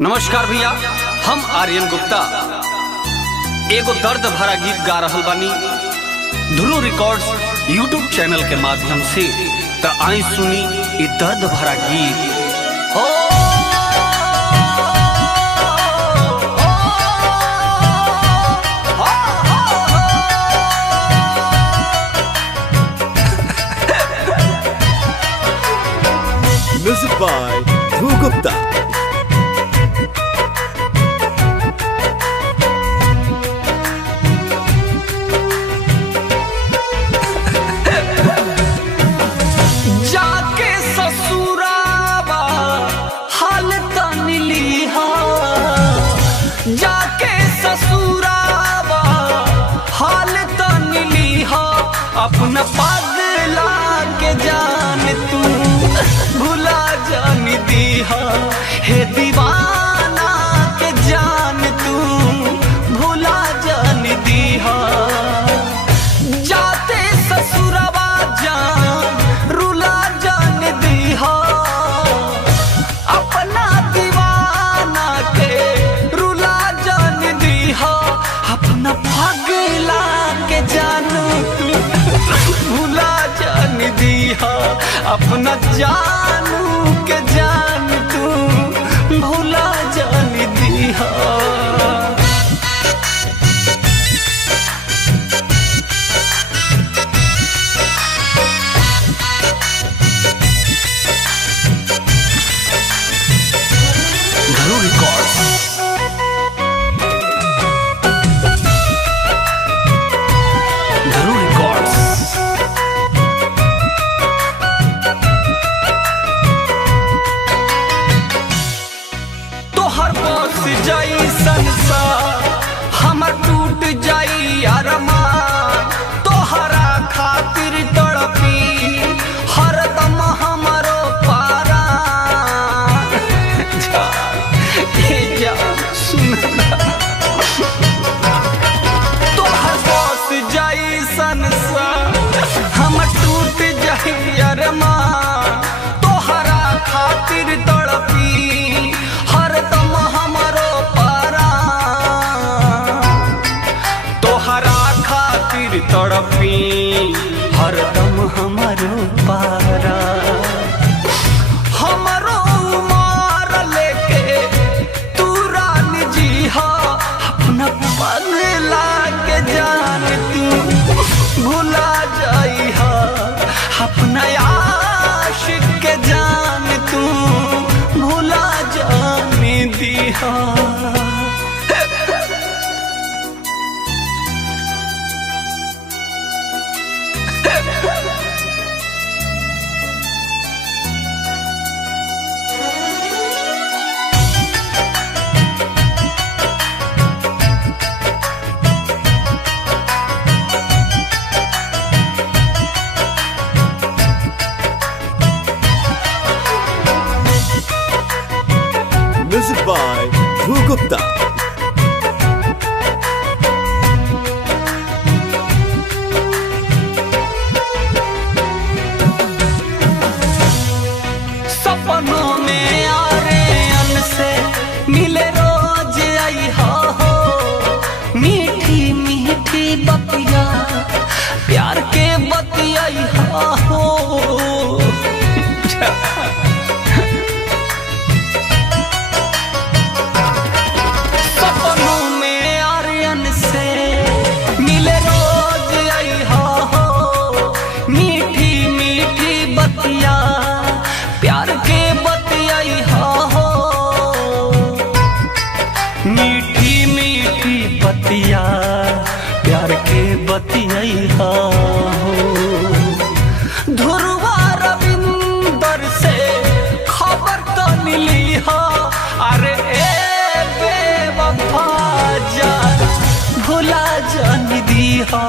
नमस्कार भैया, हम आर्यन गुप्ता एगो दर्द भरा गीत गा रहल बानी ध्रुव रिकॉर्ड्स यूट्यूब चैनल के माध्यम से। तो आई सुनी ये दर्द भरा गीत। Music by Dhruv Gupta. जाके ससुरावा हाल तनली हा, जाके ससुरावा हाल तनली हा, अपना पगला के जान तू भुला जान दीहा। हे दीवाना के जान तू भुला जान दीहा। जाते ससुरवा जान रुला जान दीहा, अपना दीवाना के रुला जान दीहा। अपना पगला के जानू तू भुला जान दीहा, अपना जानू के जान तू भुला जान दीहा। ध्रुव रिकॉर्ड्स। ध्रुव रिकॉर्ड्स। तोहर बस जाई संसार, हमर टूट जाई अरमान। तोहरा खातिर तड़पी हरदम हमरो पारा। तोहर बस जाई संसार, हमर टूट जाई अरमान। तोहरा खातिर तड़पी हरदम हमरो पारा। तोहरा खातिर तड़पी हरदम हमरो पारा। हमरो उमर लेके तू रानी जी हा, अपना पगला के जान तू भुला जाई हा। अपना आशिक के जान तू भुला जाने दीहा। Music by Dhruv Gupta. सपनों में आर्यन से मिले रोज आई हो, मीठी मीठी बतिया प्यार के बतियाई हो। सपनों में आर्यन से मिले रोज आई हो, मीठी मीठी बतिया प्यार के बतियाई हो। मीठी मीठी बतिया प्यार के बतियाई हो। ध्रुवा रविंदर से खबर तो मिली हो। अरे ए बेवफा जान भुला जान दीहा,